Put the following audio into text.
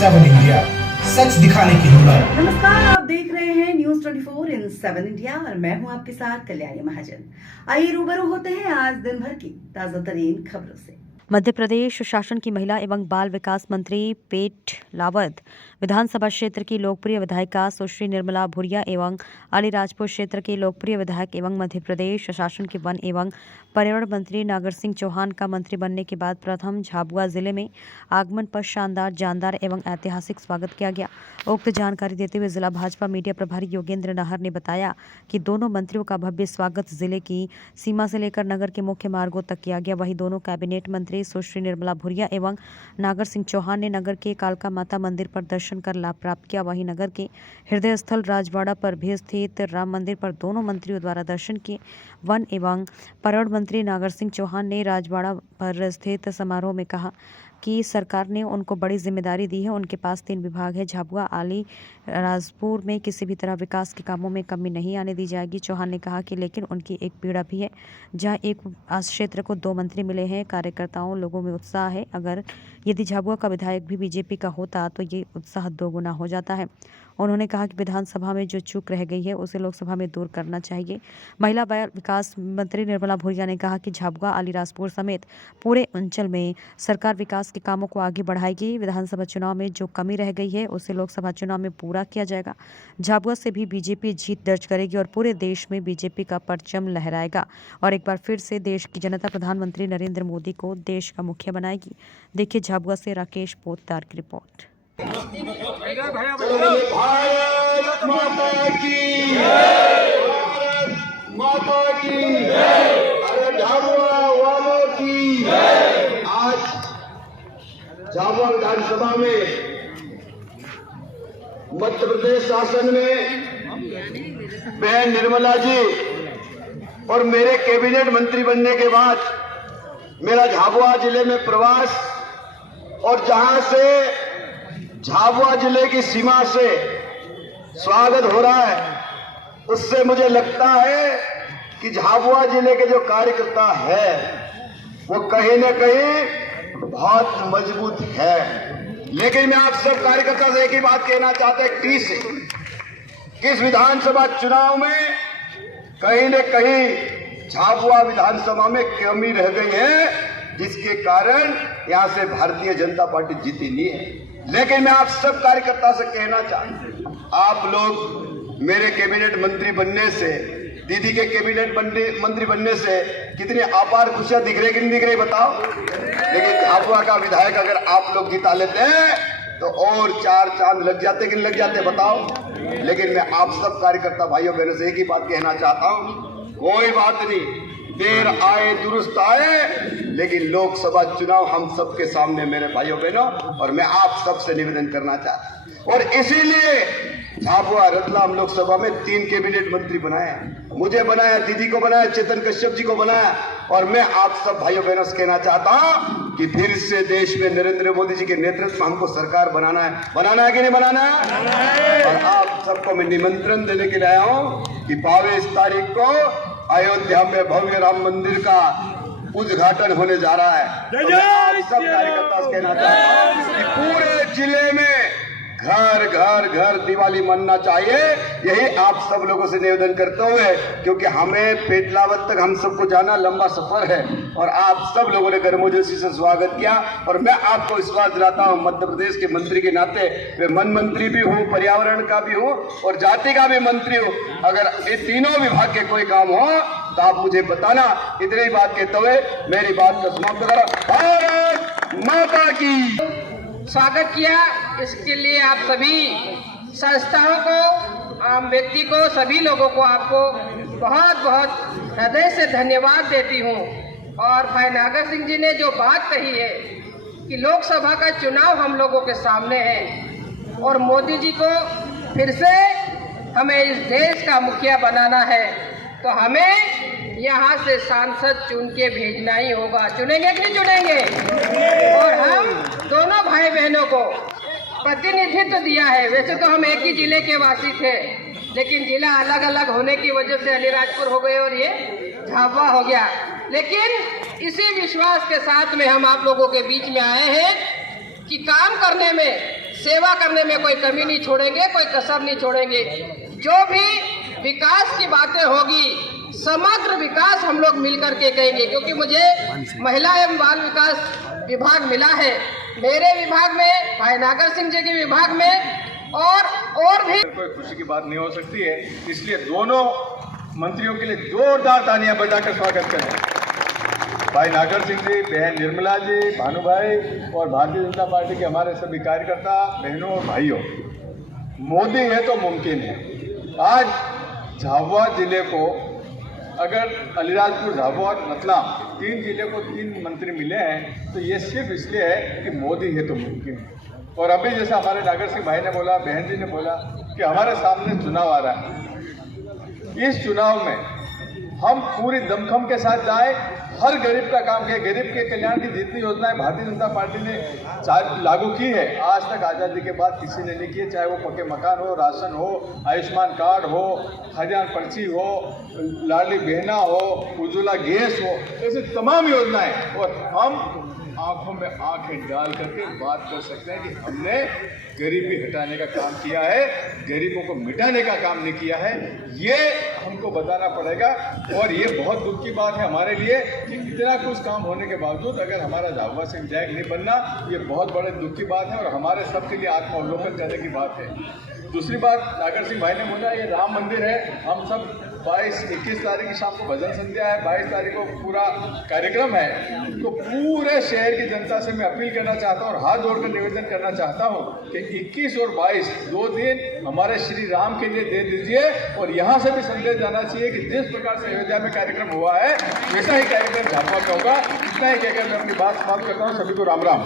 7 India, सच दिखाने की हिम्मत। नमस्कार, आप देख रहे हैं न्यूज 24 इन 7 इंडिया और मैं हूं आपके साथ कल्याणी महाजन। आइए रूबरू होते हैं आज दिन भर की ताजा तरीन खबरों से। मध्य प्रदेश शासन की महिला एवं बाल विकास मंत्री पेटलावद, विधानसभा क्षेत्र की लोकप्रिय विधायिका सुश्री निर्मला भूरिया एवं अलीराजपुर क्षेत्र के लोकप्रिय विधायक एवं मध्य प्रदेश शासन के वन एवं पर्यावरण मंत्री नागर सिंह चौहान का मंत्री बनने के बाद प्रथम झाबुआ जिले में आगमन पर शानदार, जानदार एवं ऐतिहासिक स्वागत किया गया। उक्त जानकारी देते हुए जिला भाजपा मीडिया प्रभारी योगेंद्र नाहर ने बताया कि दोनों मंत्रियों का भव्य स्वागत जिले की सीमा से लेकर नगर के मुख्य मार्गों तक किया गया। वहीं दोनों कैबिनेट मंत्री सुश्री निर्मला भूरिया एवं नागर सिंह चौहान ने नगर के कालका माता मंदिर पर दर्शन कर लाभ प्राप्त किया। वहीं नगर के हृदय स्थल राजवाड़ा पर भी स्थित राम मंदिर पर दोनों मंत्रियों द्वारा दर्शन किए। वन एवं पर्यावरण मंत्री नागर सिंह चौहान ने राजवाड़ा पर स्थित समारोह में कहा कि सरकार ने उनको बड़ी जिम्मेदारी दी है। उनके पास 3 विभाग है। झाबुआ आली राजपुर में किसी भी तरह विकास के कामों में कमी नहीं आने दी जाएगी। चौहान ने कहा कि लेकिन उनकी एक पीड़ा भी है, जहां एक क्षेत्र को 2 मंत्री मिले हैं। कार्यकर्ताओं लोगों में उत्साह है। अगर यदि झाबुआ का विधायक भी बीजेपी का होता तो ये उत्साह 2 गुना हो जाता है। उन्होंने कहा कि विधानसभा में जो चूक रह गई है उसे लोकसभा में दूर करना चाहिए। महिला बाल विकास मंत्री निर्मला भूरिया ने कहा कि झाबुआ अलीराजपुर समेत पूरे अंचल में सरकार विकास के कामों को आगे बढ़ाएगी। विधानसभा चुनाव में जो कमी रह गई है उसे लोकसभा चुनाव में पूरा किया जाएगा। झाबुआ से भी बीजेपी जीत दर्ज करेगी और पूरे देश में बीजेपी का परचम लहराएगा और एक बार फिर से देश की जनता प्रधानमंत्री नरेंद्र मोदी को देश का मुखिया बनाएगी। देखिए झाबुआ से राकेश पोद्दार की रिपोर्ट। भारत माता की भारत माता की अरे झाबुआ वालों की। आज झाबुआ विधानसभा में मध्य प्रदेश शासन में बहन निर्मला जी और मेरे कैबिनेट मंत्री बनने के बाद मेरा झाबुआ जिले में प्रवास और जहां से झाबुआ जिले की सीमा से स्वागत हो रहा है, उससे मुझे लगता है कि झाबुआ जिले के जो कार्यकर्ता है वो कहीं न कहीं बहुत मजबूत है। लेकिन मैं आप सब कार्यकर्ता से एक ही बात कहना चाहता हूं कि इस विधानसभा चुनाव में कहीं न कहीं झाबुआ विधानसभा में कमी रह गई है, जिसके कारण यहां से भारतीय जनता पार्टी जीती नहीं है। लेकिन मैं आप सब कार्यकर्ता से कहना चाहता हूं, आप लोग मेरे कैबिनेट मंत्री बनने से, दीदी के कैबिनेट मंत्री बनने से कितनी अपार खुशियां दिख रही कि नहीं दिख रही बताओ। लेकिन झाबुआ का विधायक अगर आप लोग जिता लेते हैं तो और 4 चांद लग जाते कि नहीं लग जाते बताओ। लेकिन मैं आप सब कार्यकर्ता भाइयों बहनों से एक ही बात कहना चाहता हूं, कोई बात नहीं, देर आए दुरुस्त आए, लेकिन लोकसभा चुनाव हम सबके सामने मेरे भाइयों बहनों, और मैं आप सबसे निवेदन करना चाहता हूं। और इसीलिए झाबुआ रतलाम लोकसभा में 3 कैबिनेट मंत्री बनाया, मुझे बनाया, दीदी को बनाया, चेतन कश्यप जी को बनाया। और मैं आप सब भाइयों बहनों से कहना चाहता हूं कि फिर से देश में नरेंद्र मोदी जी के नेतृत्व में हमको सरकार बनाना है कि नहीं बनाना है। और आप सबको मैं निमंत्रण देने के लिए आया हूं कि 22 तारीख को अयोध्या में भव्य राम मंदिर का उद्घाटन होने जा रहा है। तो मैं आप सब कार्यकर्ता से कहना चाहता हूं कि पूरे जिले में घर घर घर दिवाली मनना चाहिए। यही आप सब लोगों से निवेदन करते हुए, क्योंकि हमें पेटलावद तक हम सबको जाना लंबा सफर है और आप सब लोगों ने गर्मजोशी से स्वागत किया। और मैं आपको विश्वास दिलाता हूं, मध्य प्रदेश के मंत्री के नाते मैं वन मंत्री भी हूं, पर्यावरण का भी हूं और जाति का भी मंत्री हूं। अगर ये तीनों विभाग के कोई काम हो तो आप मुझे बताना। इतनी ही बात कहते हुए मेरी बात को समाप्त करो। भारत माता की। स्वागत किया, इसके लिए आप सभी संस्थाओं को, आम व्यक्ति को, सभी लोगों को आपको बहुत बहुत हृदय से धन्यवाद देती हूँ। और भाई नागर सिंह जी ने जो बात कही है कि लोकसभा का चुनाव हम लोगों के सामने है और मोदी जी को फिर से हमें इस देश का मुखिया बनाना है, तो हमें यहाँ से सांसद चुन के भेजना ही होगा। चुनेंगे कि नहीं चुनेंगे? और हम दोनों भाई बहनों को प्रतिनिधित्व दिया है। वैसे तो हम एक ही जिले के वासी थे, लेकिन जिला अलग अलग होने की वजह से अलीराजपुर हो गए और ये झाबुआ हो गया। लेकिन इसी विश्वास के साथ में हम आप लोगों के बीच में आए हैं कि काम करने में सेवा करने में कोई कमी नहीं छोड़ेंगे, कोई कसर नहीं छोड़ेंगे। जो भी विकास की बातें होगी, समग्र विकास हम लोग मिलकर के कहेंगे, क्योंकि मुझे महिला एवं बाल विकास विभाग मिला है। मेरे विभाग में, भाई नागर सिंह जी के विभाग में और भी कोई खुशी की बात नहीं हो सकती है। इसलिए दोनों मंत्रियों के लिए जोरदार तालियां बजाकर स्वागत करें। भाई नागर सिंह जी, बहन निर्मला जी, भानु भाई और भारतीय जनता पार्टी के हमारे सभी कार्यकर्ता बहनों और भाइयों, मोदी है तो मुमकिन है। आज झाबुआ जिले को, अगर अलीराजपुर, झाबुआ और रतलाम 3 जिले को 3 मंत्री मिले हैं तो ये सिर्फ इसलिए है कि मोदी है तो मुमकिन है। और अभी जैसे हमारे नागर सिंह भाई ने बोला, बहन जी ने बोला कि हमारे सामने चुनाव आ रहा है। इस चुनाव में हम पूरी दमखम के साथ जाए, हर गरीब का काम किया। गरीब के कल्याण की जितनी योजनाएं भारतीय जनता पार्टी ने लागू की है, आज तक आज़ादी के बाद किसी ने नहीं किए। चाहे वो पक्के मकान हो, राशन हो, आयुष्मान कार्ड हो, खाद्यान्न पर्ची हो, लाडली बहना हो, उज्ज्वला गैस हो, ऐसे तमाम योजनाएं। और हम आंखों में आंखें डाल करके बात कर सकते हैं कि हमने गरीबी हटाने का काम किया है, गरीबों को मिटाने का काम नहीं किया है। ये हमको बताना पड़ेगा। और ये बहुत दुख की बात है हमारे लिए कि इतना कुछ काम होने के बावजूद अगर हमारा झाबुआ से विधायक नहीं बनना, ये बहुत बड़े दुख की बात है और हमारे सबके लिए आत्मावलोकन करने की बात है। दूसरी बात, नागर सिंह भाई ने बोला ये राम मंदिर है। हम सब 22-21 तारीख की शाम को भजन संध्या है, 22 तारीख को पूरा कार्यक्रम है। तो पूरे शहर की जनता से मैं अपील करना चाहता हूँ और हाथ जोड़कर निवेदन करना चाहता हूँ कि 21 और 22 2 दिन हमारे श्री राम के लिए दे दीजिए। और यहाँ से भी संदेश जाना चाहिए कि जिस प्रकार से अयोध्या में कार्यक्रम हुआ है, वैसा ही कार्यक्रम झाबुआ में होगा। इतना ही कहकर मैं अपनी बात समाप्त करता हूँ। सभी को राम राम।